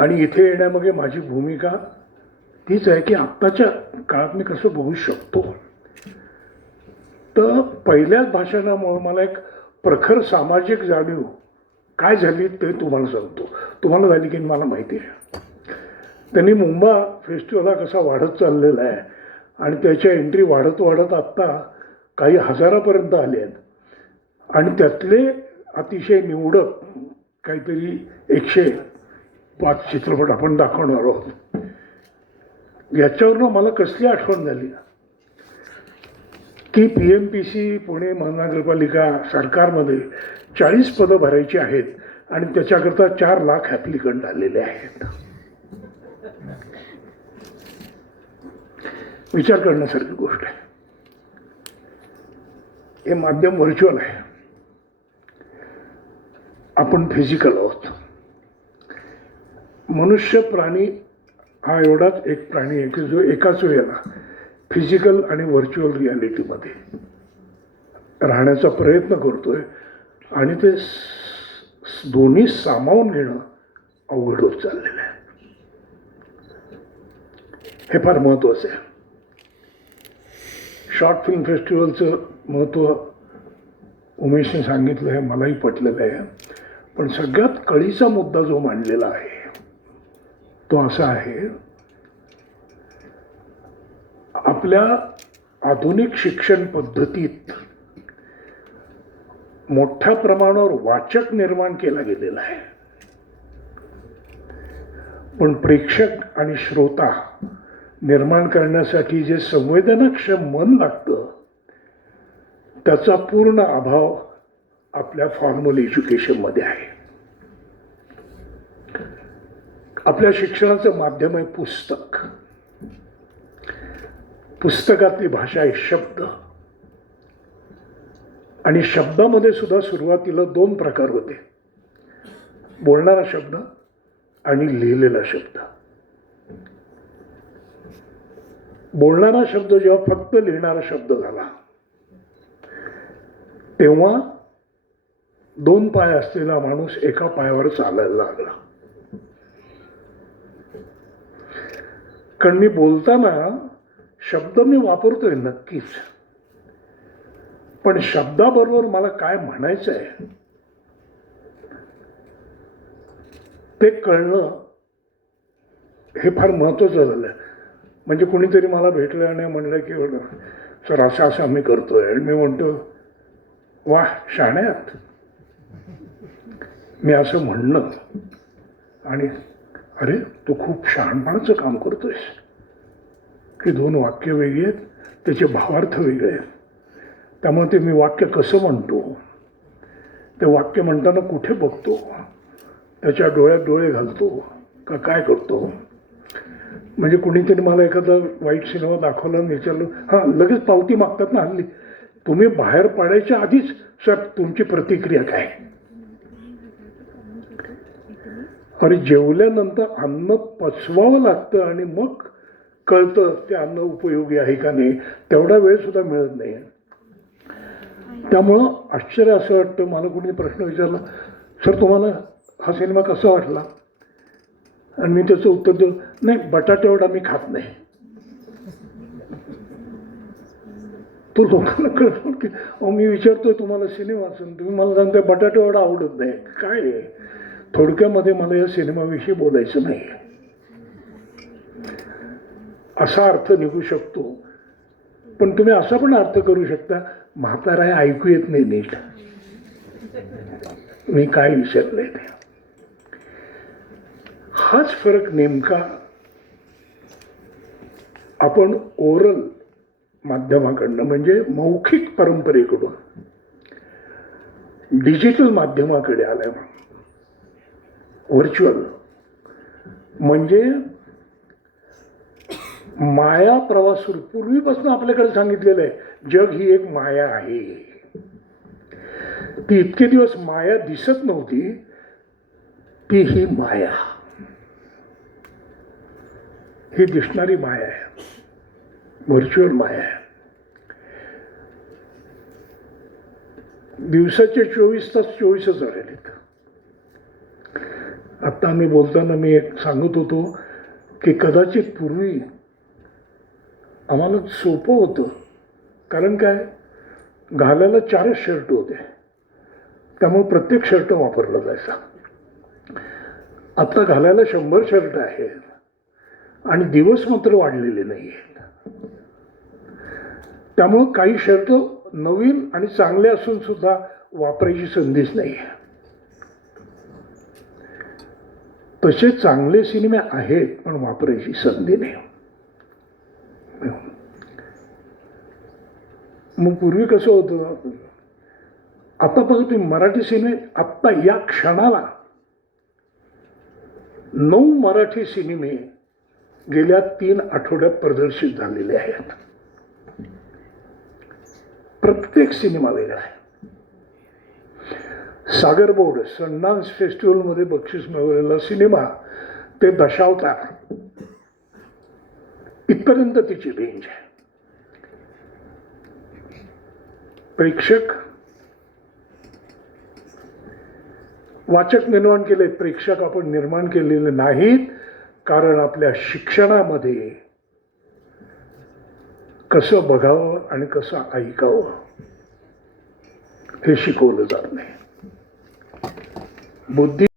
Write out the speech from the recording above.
आणि इथे येण्यामागे माझी भूमिका तीच आहे की आत्ताच्या काळात मी कसं बघू शकतो. तर पहिल्याच भाषणामुळं मला एक प्रखर सामाजिक जाणीव काय झाली ते तुम्हाला सांगतो. तुम्हाला झाली की मला माहिती आहे. त्यांनी मुंबा फेस्टिवल हा कसा वाढत चाललेला आहे आणि त्याच्या एंट्री वाढत वाढत आत्ता काही हजारापर्यंत आले आहेत. आणि त्यातले अतिशय निवडक काहीतरी एकशे पाच चित्रपट आपण दाखवणार आहोत. याच्यावरनं मला कसली आठवण झाली? की P M P C Pune महानगरपालिका सरकारमध्ये चाळीस पदं भरायची आहेत आणि त्याच्याकरता चार लाख ॲप्लिकंट आलेले आहेत. विचार करण्यासारखी गोष्ट आहे. हे माध्यम व्हर्च्युअल आहे. आपण फिजिकल आहोत. मनुष्य प्राणी हा एवढाच एक प्राणी आहे की जो एकाच वेळेला फिजिकल आणि व्हर्च्युअल रियालिटीमध्ये राहण्याचा प्रयत्न करतो आहे आणि ते दोन्ही सामावून घेणं अवघड होत चाललेलं आहे. हे फार महत्त्वाचं आहे. शॉर्ट फिल्म फेस्टिवलचं महत्त्व उमेशने सांगितलं आहे मलाही पटलेलं आहे. पण सगळ्यात कळीचा मुद्दा जो मांडलेला आहे तो असा आहे. आपल्या आधुनिक शिक्षण पद्धतीत मोठ्या प्रमाणावर वाचक निर्माण केला गेलेला आहे. पण प्रेक्षक आणि श्रोता निर्माण करण्यासाठी जे संवेदनाक्षम मन लागतं त्याचा पूर्ण अभाव आपल्या फॉर्मल एज्युकेशनमध्ये आहे. आपल्या शिक्षणाचं माध्यम आहे पुस्तक. पुस्तकातली भाषा आहे शब्द. आणि शब्दामध्ये सुद्धा सुरुवातीला दोन प्रकार होते. बोलणारा शब्द आणि लिहिलेला शब्द. बोलणारा शब्द जेव्हा फक्त लिहिणारा शब्द झाला तेव्हा दोन पाय असलेला माणूस एका पायावर चालायला लागला. कारण मी बोलताना शब्द मी वापरतोय नक्कीच. पण शब्दाबरोबर मला काय म्हणायचं आहे ते कळणं हे फार महत्त्वाचं झालं आहे. म्हणजे कुणीतरी मला भेटलं आणि म्हणलं की सर असं असं आम्ही करतोय. आणि मी म्हणतो वा शाण्यात मी असं म्हणणं आणि अरे तू खूप शहाणपणाचं काम करतोयस. की दोन वाक्य वेगळी आहेत त्याचे भावार्थ वेगळे आहेत. त्यामुळे ते मी वाक्य कसं म्हणतो? ते वाक्य म्हणताना कुठे बघतो? त्याच्या डोळ्यात डोळे घालतो का काय करतो? म्हणजे कुणीतरी मला एखादा वाईट सिनेमा दाखवला आणि विचारलं हां लगेच पावती मागतात ना हल्ली. तुम्ही बाहेर पाडायच्या आधीच सर तुमची प्रतिक्रिया काय? आणि जेवल्यानंतर अन्न पचवावं लागतं आणि मग कळतं ते अन्न उपयोगी आहे का नाही. तेवढा वेळ सुद्धा मिळत नाही. त्यामुळं आश्चर्य असं वाटतं. मला कोणी प्रश्न विचारला सर तुम्हाला हा सिनेमा कसा वाटला? आणि मी त्याचं उत्तर देऊ नाही बटाट्यावडा मी खात नाही. तो लोकांना कळतो की मी विचारतोय तुम्हाला सिनेमाचं तुम्ही मला सांगता बटाट्यावडा आवडत नाही. काय आहे? थोडक्यामध्ये मला या सिनेमाविषयी बोलायचं नाही. असा अर्थ निघू शकतो. पण तुम्ही असा पण अर्थ करू शकता म्हातारा हे ऐकू येत नाही नीट. मी काय विचारलंय ते. हाच फरक नेमका आपण ओरल माध्यमाकडनं म्हणजे मौखिक परंपरेकडून डिजिटल माध्यमाकडे आलाय व्हर्च्युअल म्हणजे माया प्रवास सुरू पूर्वीपासून आपल्याकडे सांगितलेलं आहे जग ही एक माया आहे. ती इतके दिवस माया दिसत नव्हती ती ही माया. ही दिसणारी माया आहे. व्हर्च्युअल माया आहे. दिवसाचे चोवीस तास चोवीसच आहेत आत्ता आम्ही बोलताना मी एक सांगत होतो की कदाचित पूर्वी आम्हाला सोपं होतं. कारण काय? घालायला चारच शर्ट होते. त्यामुळे प्रत्येक शर्ट वापरला जायचा. आत्ता घालायला शंभर शर्ट आहेत. आणि दिवस मात्र वाढलेले नाही आहेत त्यामुळं काही शर्ट नवीन आणि चांगले असून सुद्धा वापरायची संधीच नाही आहे तसे चांगले सिनेमे आहेत पण वापरायची संधी नाही. मग पूर्वी कसं होतं? आता बघा तुम्ही मराठी सिनेमे आत्ता या क्षणाला नऊ मराठी सिनेमे गेल्या तीन आठवड्यात प्रदर्शित झालेले आहेत. प्रत्येक सिनेमा वेगळा आहे. सागर बोर्ड सनडान्स फेस्टिवलमध्ये बक्षीस मिळवलेला सिनेमा ते दशावतार. इथपर्यंत तिची रेंज आहे प्रेक्षक. वाचक निर्माण केले प्रेक्षक आपण निर्माण केलेले नाहीत कारण आपल्या शिक्षणामध्ये कसं बघावं आणि कसं ऐकावं हे शिकवलं जात नाही. Botei